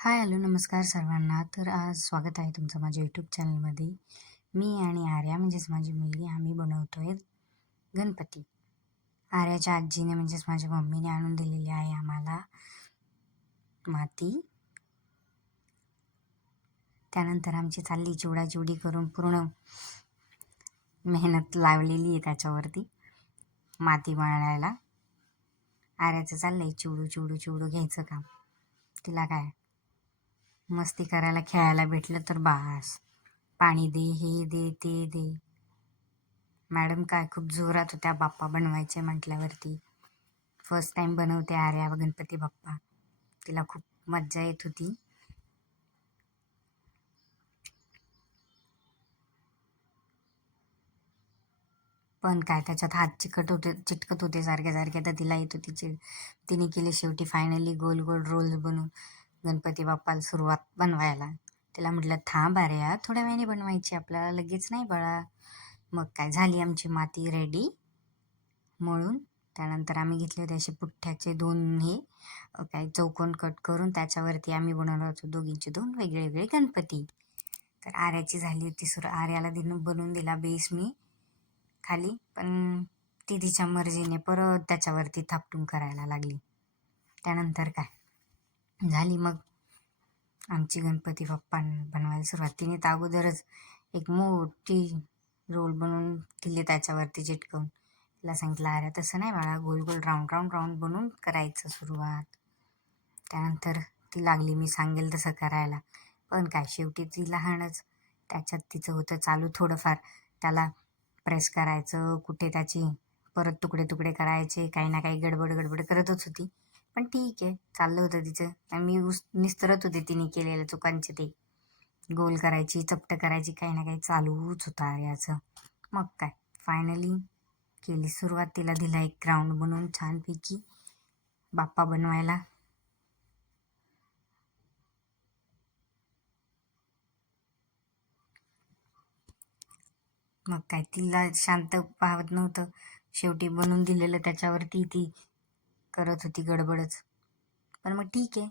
Hi hello नमस्कार सर्वांना. तर आज स्वागत आहे तुमचं माझ्या यूट्यूब चॅनलमध्ये मी आणि आर्या म्हणजेच माझी मुलगी आम्ही बनवतो आहे गणपती. आर्याच्या आजीने म्हणजेच माझ्या मम्मीने आणून दिलेली आहे आम्हाला माती. त्यानंतर आमची चालली चिवडाचिवडी करून पूर्ण मेहनत लावलेली आहे त्याच्यावरती माती मळायला. आर्याचं चाललं आहे चिवडू चिवडू चिवडू घ्यायचं काम. तिला काय मस्ती करायला खेळायला भेटलं तर बास. पाणी दे हे दे ते दे. मॅडम काय खूप जोरात होत्या बाप्पा बनवायचे म्हटल्यावरती. फर्स्ट टाईम बनवते आर्या गणपती बाप्पा. तिला खूप मज्जा येत होती. पण काय त्याच्यात हात चिकट होते चिटकत होते सारख्या सारख्या तर तिला येत होती चिड. तिने केले शेवटी फायनली गोल गोल रोल्स बनवून. गणपती बाप्पाला सुरुवात बनवायला. तिला म्हटलं थांब अरे थोड्या वेळाने बनवायची आपल्याला लगेच नाही बळा. मग काय झाली आमची माती रेडी मळून त्यानंतर आम्ही घेतले होते असे पुठ्ठ्याचे दोन हे काय चौकोन कट करून त्याच्यावरती आम्ही बनवलं होतो दोघींचे दोन वेगळे वेगळे गणपती. तर आर्याची झाली होती सुर आर्याला दिन बनवून दिला बेस मी खाली पण ती तिच्या मर्जीने परत त्याच्यावरती थापटून करायला लागली. त्यानंतर काय? झाली मग. आमची गणपती बाप्पा बनवायला सुरुवात. तिने तर अगोदरच एक मोठी रोल बनवून दिली त्याच्यावरती चिटकवून. तिला सांगितलं अरे तसं नाही बाळा गोल गोल राऊंड राऊंड राऊंड बनवून करायचं सुरुवात. त्यानंतर ती लागली मी सांगेल तसं करायला. पण काय शेवटी ती लहानच. त्याच्यात तिचं होतं चालू थोडंफार. त्याला प्रेस करायचं कुठे त्याची परत तुकडे तुकडे करायचे काही ना काही गडबड गडबड करतच होती. पण ठीक आहे चाललं होतं तिचं. आणि मी उस निस्तरत होते तिने केलेलं चुकांचे ते. गोल करायची चपट करायची काही ना काही चालूच होतं याचं मग काय फायनली केली सुरुवात. तिला दिला एक ग्राउंड बनवून छानपैकी. बाप्पा बनवायला. मग काय तिला शांत पाहत नव्हतं. शेवटी बनवून दिलेलं त्याच्यावरती ती करत होती गडबडच. पण मग ठीक आहे.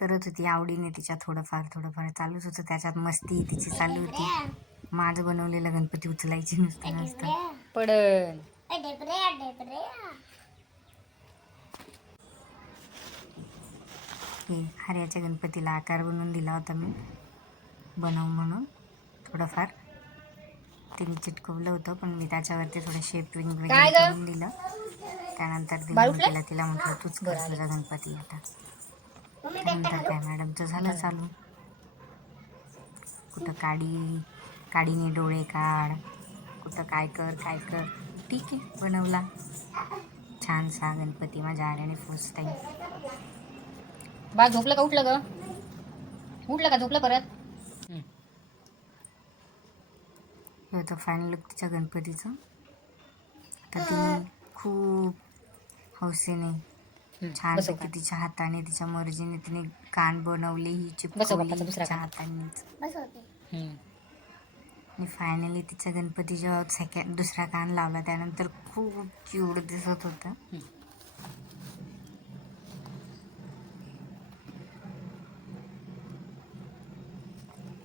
करत होती आवडीने तिच्या थोडंफार थोडंफार चालूच होतं. त्याच्यात मस्ती तिची चालू होती. माझं बनवलेलं गणपती उचलायची नुसतं नसतं. पडन हे हऱ्याच्या गणपतीला आकार बनवून दिला होता मी. बनव म्हणून थोडंफार. तिने चिटकवलं होतं पण मी त्याच्यावरती थोडं शेपिंग वगैरे काय गं? करून दिलं. त्यानंतर? तिला तिला म्हटलं तूच कर तुझा गणपती आता. त्यानंतर काय मॅडमचं झालं चालू. कुठं काडी काडीने डोळे काढ. कुठं काय कर काय कर. ठीक आहे बनवला. छानसा गणपती माझ्या आर्याने फर्स्ट टाईम बा झोपलं का? उठलं ग? उठलं का? झोपलं परत? हे होतं फायनल लुक तिच्या गणपतीचं. तर तिने खूप हौसेने छान? तिच्या हाताने तिच्या मर्जीने तिने कान बनवले ही चिपकवली तिच्या. आणि फायनली तिचा गणपती जेव्हा सेकंड दुसरा कान लावला त्यानंतर खूप क्यूट दिसत होतं.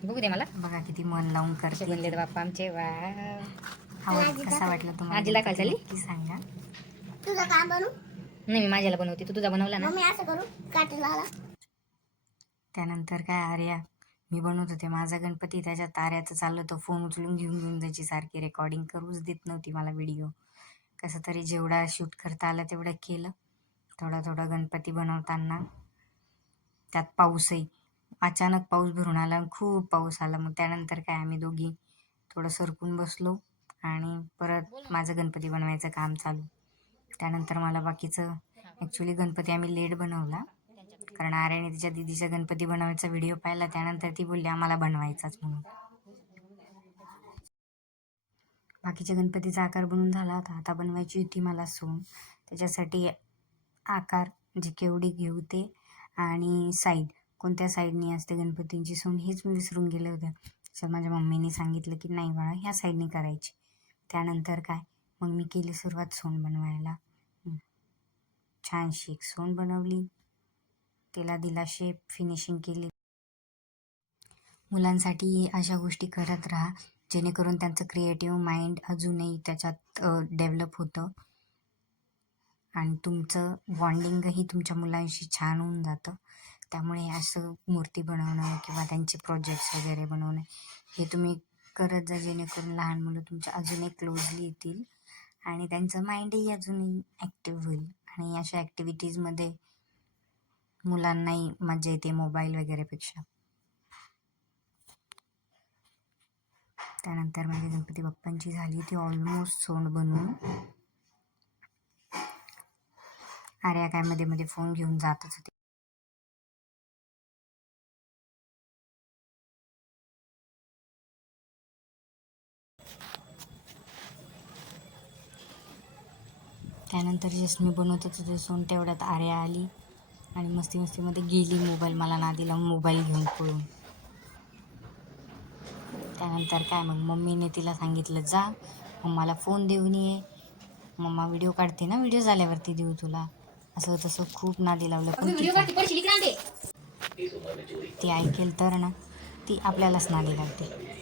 बघू दे मला. बघा किती मन लावून करते. बनले बाप्पा आमचे. वा. हा कसा वाटला तुम्हाला आजीला काय झाली? सांगा. तुझं काम बनू नाही मी माझ्याला बनवते. तू तुझा बनवला ना? मी असं करू. काटला त्यानंतर काय आर्या? मी बनवत होते. माझा गणपती त्याच्या ताऱ्याचं चाललं होतं. फोन उचलून घेऊन घेऊन त्याची सारखी रेकॉर्डिंग करूच देत नव्हती मला व्हिडिओ कसं तरी जेवढा शूट करता आला तेवढं केलं. थोडा थोडा गणपती बनवताना. त्यात पाऊसही अचानक पाऊस भरून आला आणि खूप पाऊस आला. मग त्यानंतर काय आम्ही दोघी थोडं सरकून बसलो. आणि परत माझं गणपती बनवायचं काम चालू. त्यानंतर मला बाकीचं ॲक्च्युली गणपती आम्ही लेट बनवला. कारण आर्याने तिच्या दिदीचा गणपती बनवायचा व्हिडिओ पाहिला त्यानंतर ती बोलली आम्हाला बनवायचाच म्हणून. बाकीच्या गणपतीचा आकार बनून झाला होता. आता बनवायची होती मला सोन. त्याच्यासाठी आकार जी केवढे घेऊ ते आणि साईड कोणत्या साईडनी असते गणपतींची सोन हेच मी विसरून गेले होते. तर माझ्या मम्मीने सांगितलं की नाही बाळा ह्या साईडने करायची. त्यानंतर काय? मग मी केली सुरुवात सोन बनवायला. छानशी एक सोन बनवली. त्याला दिला शेप फिनिशिंग केली. मुलांसाठी अशा गोष्टी करत राहा जेणेकरून त्यांचं क्रिएटिव्ह माइंड अजूनही त्याच्यात डेव्हलप होतं. आणि तुमचं बॉन्डिंगही तुमच्या मुलांशी छान होऊन जातं. त्यामुळे असं मूर्ती बनवणं किंवा त्यांचे प्रोजेक्ट्स वगैरे बनवणं हे तुम्ही करत जा जेणेकरून लहान मुलं तुमच्या अजूनही क्लोजली येतील आणि त्यांचं माइंडही अजूनही ॲक्टिव्ह होईल. आणि अशा ॲक्टिव्हिटीजमध्ये मुलांनाही मजा येते मोबाईल वगैरेपेक्षा. त्यानंतर माझी गणपती बाप्पांची झाली ती ऑलमोस्ट सोंड बनवून आर्या काय मध्ये मध्ये फोन घेऊन जातच होती. त्यानंतर जस्ट मी बनवत होते जसून सोन तेवढ्यात आर्या आली आणि मस्ती मस्तीमध्ये गेली मोबाईल. मला नादी लावून मोबाईल घेऊन पळून. त्यानंतर काय मग मम्मीने तिला सांगितलं जा मम्माला फोन देऊन ये. मम्मा व्हिडिओ काढते ना व्हिडिओ झाल्यावरती देऊ तुला. असं तसं खूप नादी लावलं. पण ती ती ऐकेल तर ना ती आपल्यालाच नादी लागते.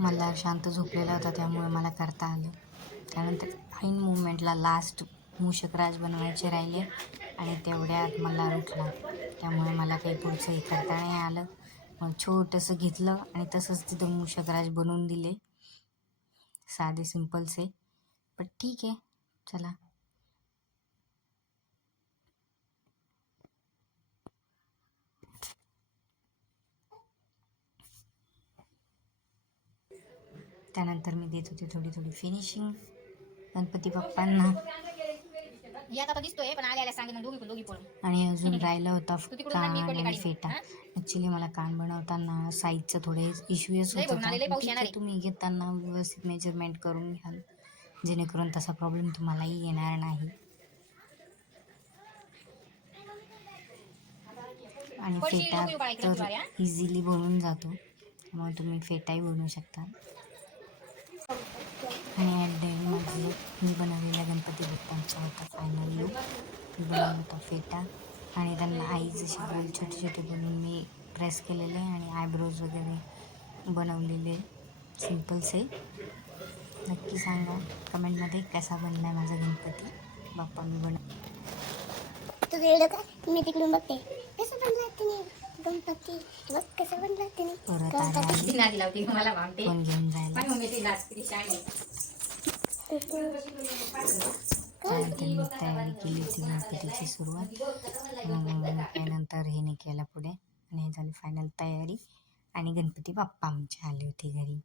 मला शांत झोपलेला होता त्यामुळे मला करता आलं. त्यानंतर फाईन मुवमेंटला लास्ट मूषकराज बनवायचे राहिले आणि तेवढ्यात मला उठला त्यामुळे मला काही पुढचंही करता नाही आलं. मग छोटंसं घेतलं आणि तसंच तिथं मूषकराज बनवून दिले. साधे सिम्पलचे पण ठीक आहे. चला. त्यानंतर मी देत होते थोडी थोडी फिनिशिंग गणपती बाप्पांना. आणि अजून राहिला होता कान आण. फेटा? ॲक्च्युली मला कान बनवताना साईजचं थोडे इश्यूज होत. तुम्ही घेताना व्यवस्थित मेजरमेंट करून घ्याल. जेणेकरून तसा प्रॉब्लेम तुम्हालाही येणार नाही. आणि फेटा तर. इझिली बनून जातो. त्यामुळे तुम्ही फेटाही बनवू शकता. आणि ॲट माझं मी बनवलेल्या गणपती बाप्पांचा होता फायनल लुक मी बनवला होता फेटा आणि त्यांना आई जशी गोल छोटे छोटे बनवून मी प्रेस केलेले आणि आयब्रोज वगैरे बनवलेले. सिम्पलचे नक्की सांगा कमेंटमध्ये कसा बनला आहे माझा गणपती बाप्पा मी बनव तुझं एवढं काय मी तिकडून बघते. कसं बनला तिने गणपती? बघ कसं बनला तिने परत आले. ती फोन घेऊन जायला? तयारी केली होती गणपतीची सुरुवात. त्यानंतर हे नाही केलं पुढे. आणि हे झाली फायनल तयारी. आणि गणपती बाप्पा आमचे आले होते घरी.